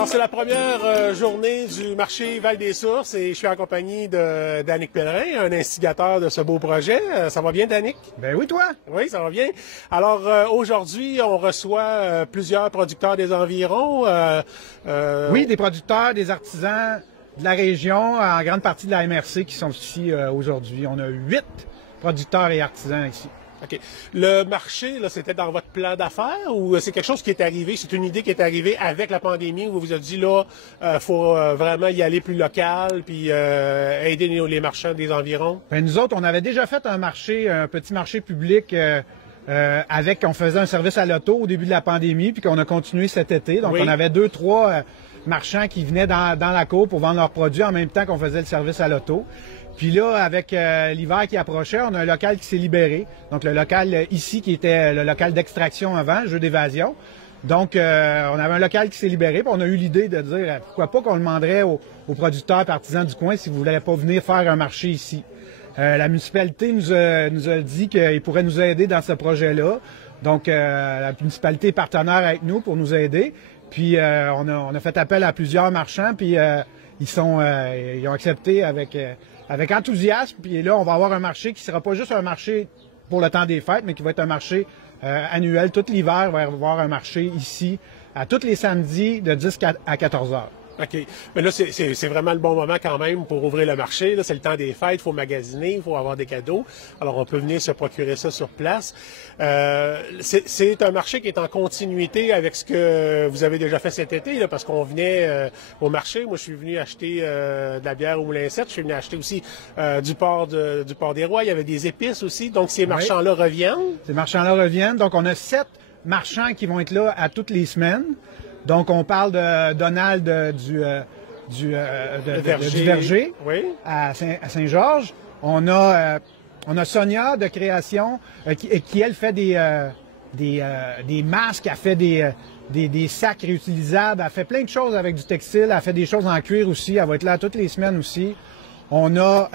Alors, c'est la première journée du marché Val-des-Sources et je suis en compagnie de Danick Pellerin, un instigateur de ce beau projet. Ça va bien, Danick? Ben oui, toi? Oui, ça va bien. Alors, aujourd'hui, on reçoit plusieurs producteurs des environs. Oui, des producteurs, des artisans de la région, en grande partie de la MRC qui sont ici aujourd'hui. On a 8 producteurs et artisans ici. OK. Le marché, là, c'était dans votre plan d'affaires ou c'est quelque chose qui est arrivé, c'est une idée qui est arrivée avec la pandémie où vous vous êtes dit, là, faut vraiment y aller plus local puis aider les marchands des environs? Ben, nous autres, on avait déjà fait un petit marché public on faisait un service à l'auto au début de la pandémie puis qu'on a continué cet été. Donc, oui. On avait 2-3 marchands qui venaient dans la cour pour vendre leurs produits en même temps qu'on faisait le service à l'auto. Puis là, avec l'hiver qui approchait, on a un local qui s'est libéré. Donc, le local ici, qui était le local d'extraction avant, jeu d'évasion. Donc, on avait un local qui s'est libéré. Puis on a eu l'idée de dire, pourquoi pas qu'on demanderait aux producteurs et artisans du coin si vous ne voulez pas venir faire un marché ici. La municipalité nous a dit qu'ils pourraient nous aider dans ce projet-là. Donc, la municipalité est partenaire avec nous pour nous aider. Puis, on a fait appel à plusieurs marchands, puis ils ont accepté avec enthousiasme. Puis là, on va avoir un marché qui ne sera pas juste un marché pour le temps des fêtes, mais qui va être un marché annuel. Tout l'hiver, il va y avoir un marché ici, à tous les samedis, de 10 à 14 heures. OK. Mais là, c'est vraiment le bon moment quand même pour ouvrir le marché. Là, c'est le temps des fêtes, il faut magasiner, il faut avoir des cadeaux. Alors, on peut venir se procurer ça sur place. C'est un marché qui est en continuité avec ce que vous avez déjà fait cet été, là, parce qu'on venait au marché. Moi, je suis venu acheter de la bière au Moulin 7. Je suis venu acheter aussi du port des Rois. Il y avait des épices aussi. Donc, ces marchands-là reviennent. Ces marchands-là reviennent. Donc, on a 7 marchands qui vont être là à toutes les semaines. Donc, on parle de Donald du Verger oui. à Saint-Georges. On a Sonia de Création qui elle, fait des masques, elle fait des sacs réutilisables, elle fait plein de choses avec du textile, elle fait des choses en cuir aussi. Elle va être là toutes les semaines aussi. On a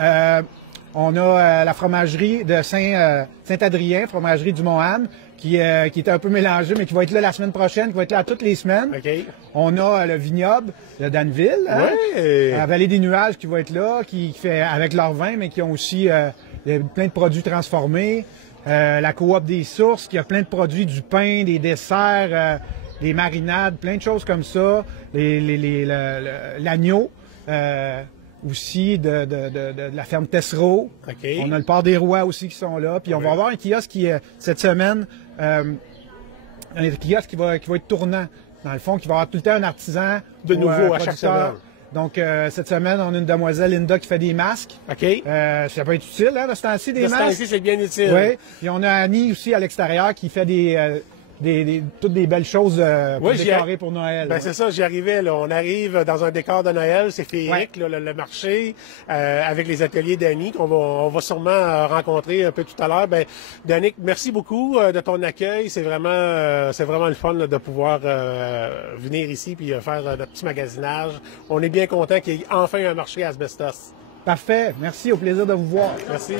la fromagerie de Saint-Adrien, fromagerie du Mont-Anne, qui était un peu mélangée, mais qui va être là la semaine prochaine, qui va être là toutes les semaines. Okay. On a le vignoble de Danville, la Vallée des Nuages qui va être là, qui fait avec leur vin, mais qui ont aussi plein de produits transformés. La coop des sources, qui a plein de produits, du pain, des desserts, des marinades, plein de choses comme ça. L'agneau. Aussi de la ferme Tessereau. Okay. On a le port des Rois aussi qui sont là. Puis on va avoir un kiosque qui, cette semaine, un kiosque qui va être tournant. Dans le fond, qui va avoir tout le temps un artisan. De nouveau à chaque semaine. Donc, cette semaine, on a une demoiselle, Linda, qui fait des masques. OK. Ça peut être utile, hein, de ce temps-ci, des masques. De ce temps-ci, c'est bien utile. Oui. Puis on a Annie aussi à l'extérieur qui fait toutes des belles choses pour décorer pour Noël. Ben, c'est ça, j'y arrivais. Là. On arrive dans un décor de Noël, c'est féerique, là, le marché, avec les ateliers d'Annie qu'on va sûrement rencontrer un peu tout à l'heure. Ben, Danick, merci beaucoup de ton accueil. C'est vraiment le fun là, de pouvoir venir ici puis faire notre petit magasinage. On est bien content qu'il y ait enfin un marché Asbestos. Parfait. Merci. Au plaisir de vous voir. Merci.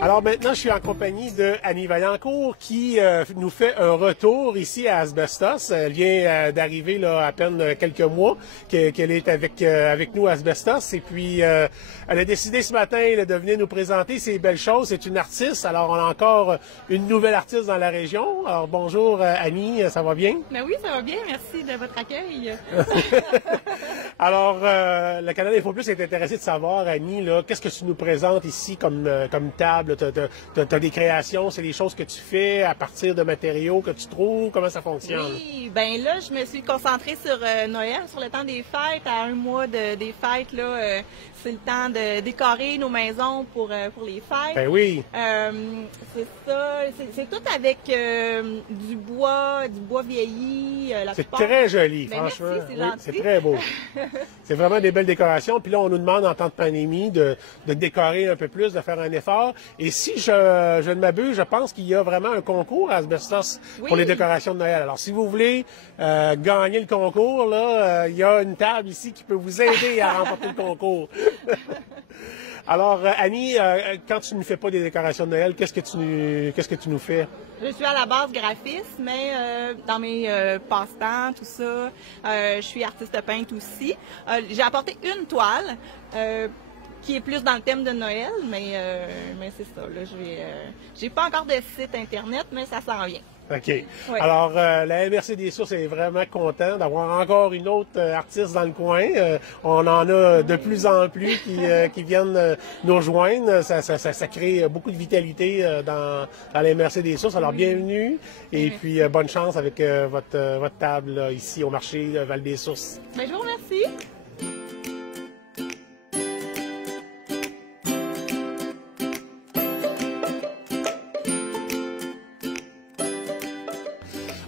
Alors maintenant, je suis en compagnie de Annie Vaillancourt qui nous fait un retour ici à Asbestos. Elle vient d'arriver là à peine quelques mois qu'elle est avec nous à Asbestos. Et puis, elle a décidé ce matin là, de venir nous présenter ces belles choses. C'est une artiste. Alors, on a encore une nouvelle artiste dans la région. Alors, bonjour Annie, ça va bien? Ben oui, ça va bien. Merci de votre accueil. Alors, le Canada Info Plus est intéressé de savoir, Annie, là, qu'est-ce que tu nous présentes ici comme table? T'as des créations, c'est des choses que tu fais à partir de matériaux que tu trouves? Comment ça fonctionne? Oui, ben là, je me suis concentrée sur Noël, sur le temps des fêtes. À un mois des fêtes, là, c'est le temps de décorer nos maisons pour les fêtes. Ben oui. C'est ça. C'est tout avec du bois vieilli. C'est très joli, ben franchement. merci, c'est oui, c'est très beau. C'est vraiment des belles décorations. Puis là, on nous demande en temps de pandémie de décorer un peu plus, de faire un effort. Et si je ne m'abuse, je pense qu'il y a vraiment un concours à Asbestos pour les décorations de Noël. Alors, si vous voulez gagner le concours, là, il y a une table ici qui peut vous aider à remporter le concours. Alors, Annie, quand tu ne fais pas des décorations de Noël, qu'est-ce que tu nous fais? Je suis à la base graphiste, mais dans mes passe-temps, tout ça, je suis artiste peintre aussi. J'ai apporté une toile qui est plus dans le thème de Noël, mais c'est ça. Là, j'ai pas encore de site Internet, mais ça s'en vient. OK. Oui. Alors, la MRC des Sources est vraiment content d'avoir encore une autre artiste dans le coin. On en a de plus en plus qui viennent nous rejoindre. Ça crée beaucoup de vitalité dans la MRC des Sources. Alors, bienvenue et puis bonne chance avec votre table là, ici au marché Val-des-Sources. Bien, je vous remercie.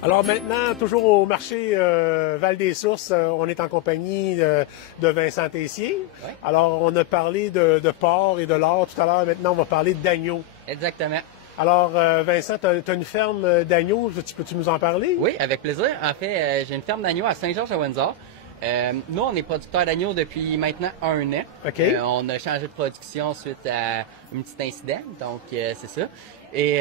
Alors maintenant, toujours au marché Val-des-Sources, on est en compagnie de Vincent Tessier. Oui. Alors, on a parlé de porc et de lard tout à l'heure. Maintenant, on va parler d'agneau. Exactement. Alors, Vincent, tu as une ferme d'agneaux. Peux-tu nous en parler? Oui, avec plaisir. En fait, j'ai une ferme d'agneaux à Saint-Georges-à-Windsor. Nous, on est producteurs d'agneaux depuis maintenant 1 an. OK. On a changé de production suite à un petit incident, donc c'est ça. Et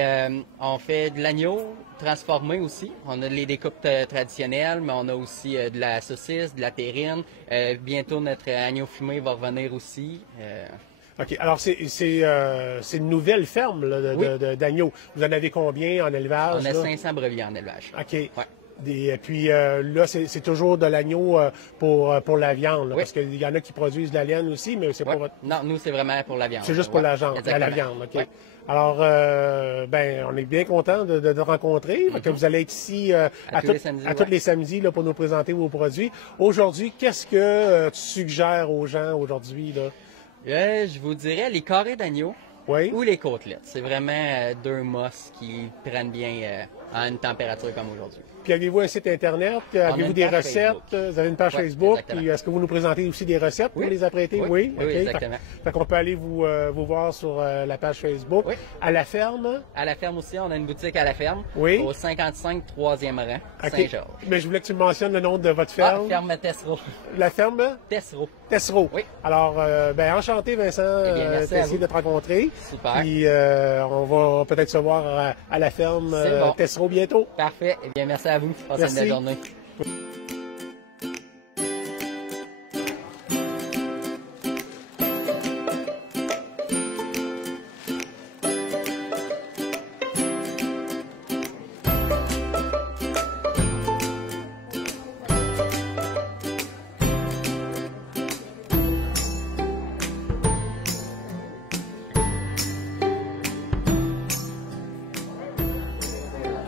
on fait de l'agneau transformé aussi. On a les découpes traditionnelles, mais on a aussi de la saucisse, de la terrine. Bientôt, notre agneau fumé va revenir aussi. OK. Alors, c'est une nouvelle ferme là, d'agneaux. Vous en avez combien en élevage? On a là? 500 brebis en élevage. OK. Ouais. Et puis là, c'est toujours de l'agneau pour la viande, là, Oui. parce qu'il y en a qui produisent de la laine aussi, mais c'est Ouais. pas votre... Non, nous, c'est vraiment pour la viande. C'est juste pour la viande. OK. Ouais. Alors, on est bien content de te rencontrer. Fait que vous allez être ici À tous les samedis, tous les samedis là, pour nous présenter vos produits. Aujourd'hui, qu'est-ce que tu suggères aux gens aujourd'hui, là? Je vous dirais les carrés d'agneau Oui? ou les côtelettes. C'est vraiment 2 mosses qui prennent bien à une température comme aujourd'hui. Puis avez-vous un site Internet? a Avez-vous une des page recettes? Facebook. Vous avez une page Ouais, Facebook? exactement. Puis est-ce que vous nous présentez aussi des recettes pour Oui. les apprêter? Oui. OK. Oui, exactement. Fait qu'on peut aller vous voir sur la page Facebook. Oui. À la ferme? À la ferme aussi, on a une boutique à la ferme. Oui. Au 55 3e rang, OK. Saint-Georges. Mais je voulais que tu me mentionnes le nom de votre ferme. Ferme Tessereau. La ferme? Tessereau. Tessereau. Oui. Alors, enchanté, Vincent, Eh bien, merci à Tessier vous. de te rencontrer. Super. Puis, on va peut-être se voir à la ferme C'est bon. Tessereau bientôt. Parfait. Eh bien, merci à vous. Passez Merci. une belle journée.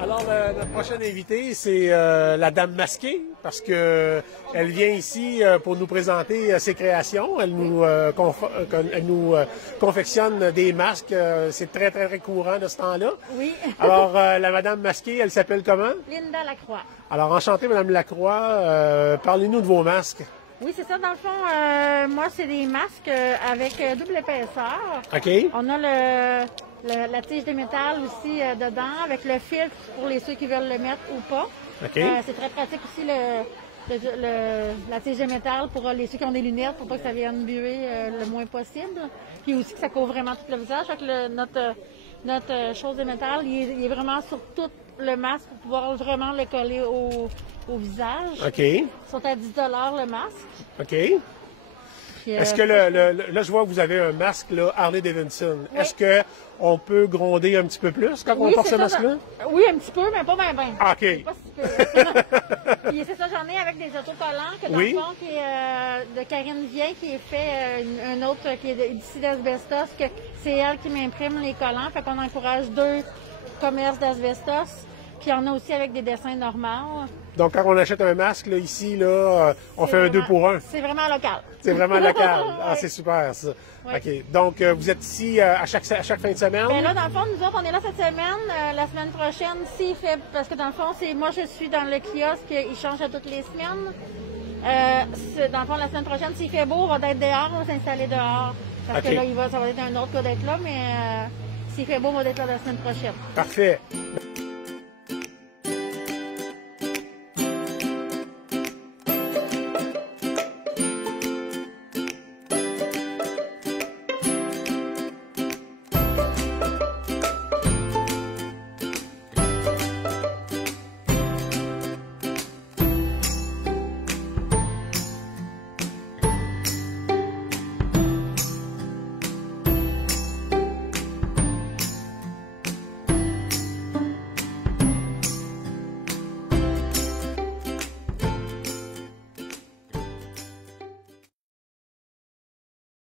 Alors, notre prochaine invitée, c'est la Dame Masquée, parce que elle vient ici pour nous présenter ses créations. Elle nous confectionne des masques. C'est très, très, très courant de ce temps-là. Oui. Alors, la Madame Masquée, elle s'appelle comment? Linda Lacroix. Alors, enchantée, Madame Lacroix. Parlez-nous de vos masques. Oui, c'est ça. Dans le fond, moi, c'est des masques avec double épaisseur. OK? On a la tige de métal aussi dedans, avec le filtre pour ceux qui veulent le mettre ou pas. OK. C'est très pratique aussi la tige de métal pour ceux qui ont des lunettes, pour pas que ça vienne buer le moins possible. Puis aussi que ça couvre vraiment tout le visage. Fait que notre chose de métal, il est vraiment sur tout le masque pour pouvoir vraiment le coller au visage. OK. Ils sont à 10 le masque. OK. Puis, Est-ce que là, je vois que vous avez un masque là, Harley Davidson. Oui. Est-ce que on peut gronder un petit peu plus quand on oui, porte c'est ce ça, masque-là? Oui, un petit peu, mais pas bien. Ah, OK. Pas si peu. Puis c'est ça, j'en ai avec des autocollants que dans Oui. le fond, qui est de Karine Vien, qui est fait un autre qui est d'ici d'Asbestos, que c'est elle qui m'imprime les collants. Fait qu'on encourage 2 commerces d'Asbestos. Puis il y en a aussi avec des dessins normaux. Donc, quand on achète un masque, là, ici, là, on fait un 2 pour 1. C'est vraiment local. C'est vraiment local. Ah, Ouais. c'est super, ça. Ouais. OK. Donc, vous êtes ici à chaque fin de semaine? Ben là, dans le fond, nous autres, on est là cette semaine. La semaine prochaine, s'il fait... Parce que dans le fond, moi, je suis dans le kiosque, il change à toutes les semaines. Dans le fond, la semaine prochaine, s'il fait beau, on va être dehors, on va s'installer dehors. Parce OK. que là, ça va être un autre cas d'être là, mais s'il fait beau, on va être là la semaine prochaine. Parfait.